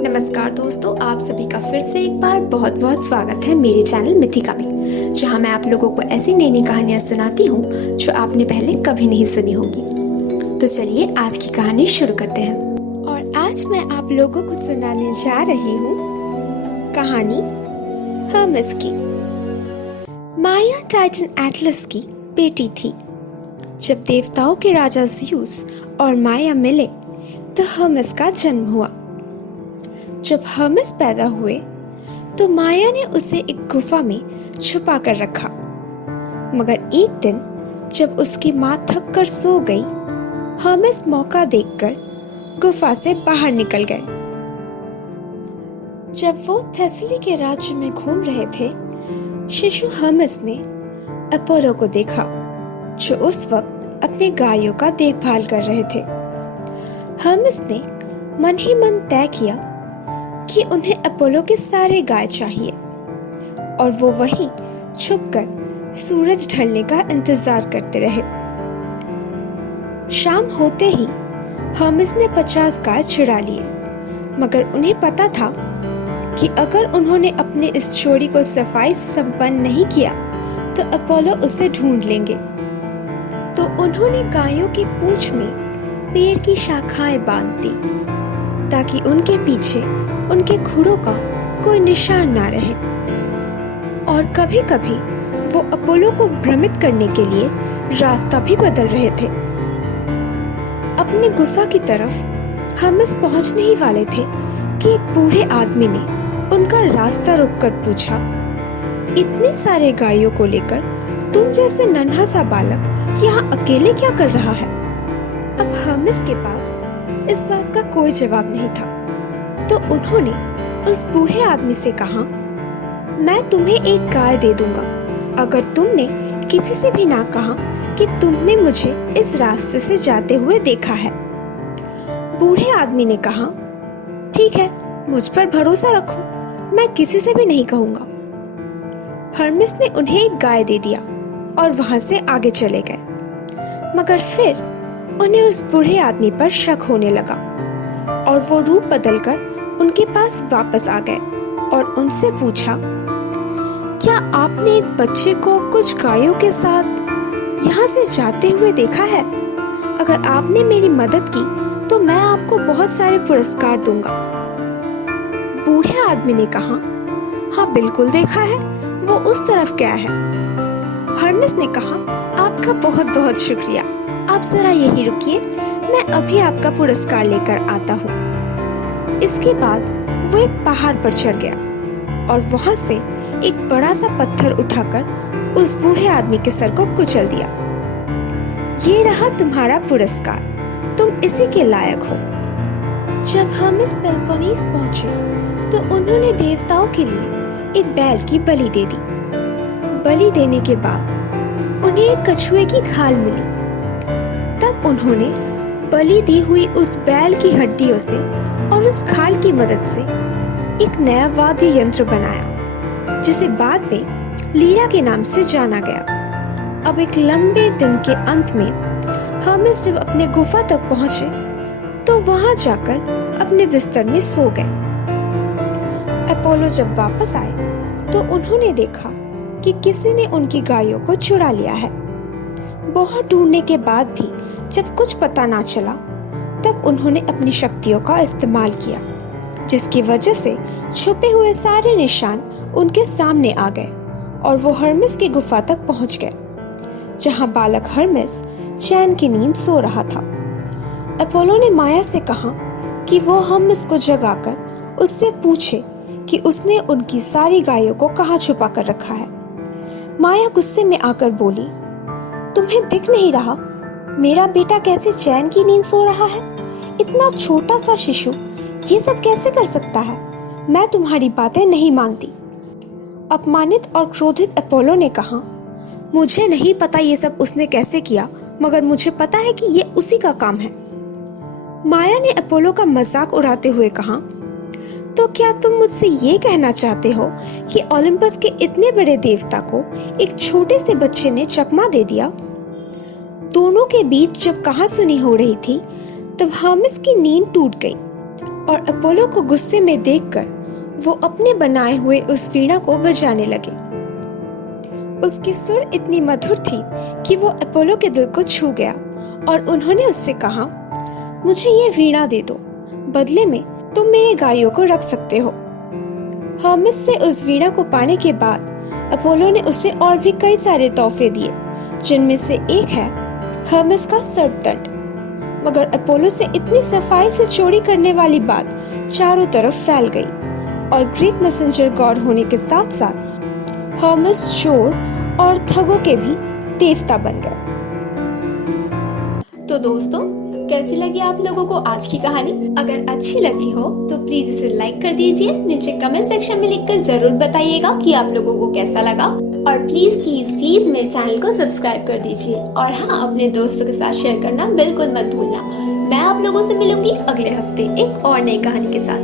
नमस्कार दोस्तों, आप सभी का फिर से एक बार बहुत बहुत स्वागत है मेरे चैनल मिथिका में, जहां मैं आप लोगों को ऐसी नई नई कहानियां सुनाती हूं जो आपने पहले कभी नहीं सुनी होंगी। तो चलिए आज की कहानी शुरू करते हैं। और आज मैं आप लोगों को सुनाने जा रही हूँ कहानी हर्मेस की। माया टाइटन एटलस की बेटी थी। जब देवताओं के राजा ज़्यूस और माया मिले तो हर्मेस का जन्म हुआ। जब हर्मेस पैदा हुए तो माया ने उसे एक गुफा में छुपा कर रखा, मगर एक दिन जब उसकी माँ थक कर सो गई, हर्मेस मौका देखकर गुफा से बाहर निकल गए। जब वो थेसली के राज्य में घूम रहे थे, शिशु हर्मेस ने अपोलो को देखा, जो उस वक्त अपने गायों का देखभाल कर रहे थे। हर्मेस ने मन ही मन तय किया कि उन्हें अपोलो के सारे गाय चाहिए, और वो वहीं छुपकर सूरज ढलने का इंतजार करते रहे। शाम होते ही हर्मेस ने 50 गाय चुरा लिए, मगर उन्हें पता था कि अगर उन्होंने अपने इस चोरी को सफाई से संपन्न नहीं किया तो अपोलो उसे ढूंढ लेंगे। तो उन्होंने गायों की पूंछ में पेड़ की शाखाएं बांध दी, ताकि उनके पीछे उनके खुरों का कोई निशान ना रहे। और कभी-कभी वो अपोलो को भ्रमित करने के लिए रास्ता भी बदल रहे थे। अपनी गुफा की तरफ हर्मेस पहुंचने ही वाले थे कि एक बूढ़े आदमी ने उनका रास्ता रोककर पूछा, इतने सारे गायों को लेकर तुम जैसे नन्हा सा बालक यहाँ अकेले क्या कर रहा है? अब हर्मेस के पास इस बात का कोई जवाब नहीं था, तो उन्होंने उस बूढ़े आदमी से कहा, मैं तुम्हें एक गाय दे दूंगा अगर तुमने किसी से भी ना कहा कि तुमने मुझे इस रास्ते से जाते हुए देखा है। बूढ़े आदमी ने कहा, ठीक है, मुझ पर भरोसा रखो, मैं किसी से भी नहीं कहूंगा। हर्मेस ने उन्हें एक गाय दे दिया और वहां से आगे चले गए, मगर फिर उन्हें उस बूढ़े आदमी पर शक होने लगा और वो रूप बदलकर उनके पास वापस आ गए और उनसे पूछा, क्या आपने एक बच्चे को कुछ गायों के साथ यहाँ से जाते हुए देखा है? अगर आपने मेरी मदद की तो मैं आपको बहुत सारे पुरस्कार दूंगा। बूढ़े आदमी ने कहा, हाँ बिल्कुल देखा है, वो उस तरफ गया है। हर्मेस ने कहा, आपका बहुत बहुत शुक्रिया, आप जरा यहीं रुकिए, मैं अभी आपका पुरस्कार लेकर आता हूँ। इसके बाद वो एक पहाड़ पर चढ़ गया और वहां से एक बड़ा सा पत्थर उठाकर उस बूढ़े आदमी के सर को कुचल दिया। ये रहा तुम्हारा पुरस्कार, तुम इसी के लायक हो। जब हर्मेस पेलोपोनेस पहुंचे तो उन्होंने देवताओं के लिए एक बैल की बलि दे दी। बलि देने के बाद उन्हें एक कछुए की खाल मिली। तब उन्होंने बलि दी हुई उस बैल की हड्डियों से और उस खाल की मदद से एक नया वाद्य यंत्र बनाया, जिसे बाद में लीरा के नाम से जाना गया। अब एक लंबे दिन के अंत में हर्मेस जब अपने गुफा तक पहुंचे तो वहां जाकर अपने बिस्तर में सो गए। अपोलो जब वापस आए तो उन्होंने देखा कि किसी ने उनकी गायों को चुरा लिया है। बहुत ढूंढने के बाद भी जब कुछ पता ना चला, तब उन्होंने अपनी शक्तियों का इस्तेमाल किया, जिसकी वजह से छुपे हुए सारे निशान उनके सामने आ गए और वो हर्मेस की गुफा तक पहुंच गए, जहां बालक हर्मेस चैन की नींद सो रहा था। अपोलो ने माया से कहा कि वो हर्मेस को जगाकर उससे पूछे कि उसने उनकी सारी गायों को कहाँ छुपा कर रखा है। माया गुस्से में आकर बोली, तुम्हें दिख नहीं रहा मेरा बेटा कैसे चैन की नींद सो रहा है? इतना छोटा सा शिशु ये सब कैसे कर सकता है? मैं तुम्हारी बातें नहीं मानती। अपमानित और क्रोधित अपोलो ने कहा, मुझे नहीं पता ये सब उसने कैसे किया, मगर मुझे पता है कि ये उसी का काम है। माया ने अपोलो का मजाक उड़ाते हुए कहा, तो क्या तुम मुझसे ये कहना चाहते हो कि ओलंपस के इतने बड़े देवता को एक छोटे से बच्चे ने चकमा दे दिया? दोनों के बीच जब कहासुनी हो रही थी तब हर्मेस की नींद टूट गई और अपोलो को गुस्से में देखकर वो अपने बनाए हुए उस वीणा को बजाने लगे। उसकी सुर इतनी मधुर थी कि वो अपोलो के दिल को छू गया और उन्होंने उससे कहा, मुझे ये वीणा दे दो, बदले में तुम मेरे गायों को रख सकते हो। हर्मेस से उस वीणा को पाने के बाद अपोलो ने उसे और भी कई सारे तोहफे दिए, जिनमें से एक है हर्मेस का सर्पदंड। मगर अपोलो से इतनी सफाई से चोरी करने वाली बात चारों तरफ फैल गई और ग्रीक मैसेंजर गॉड होने के साथ साथ हर्मेस चोर और ठगों के भी देवता बन गए। तो दोस्तों, कैसी लगी आप लोगों को आज की कहानी? अगर अच्छी लगी हो तो प्लीज इसे लाइक कर दीजिए। नीचे कमेंट सेक्शन में लिखकर जरूर बताइएगा कि आप लोगों को कैसा लगा। और प्लीज प्लीज प्लीज मेरे चैनल को सब्सक्राइब कर दीजिए। और हाँ, अपने दोस्तों के साथ शेयर करना बिल्कुल मत भूलना। मैं आप लोगों से मिलूंगी अगले हफ्ते एक और नई कहानी के साथ।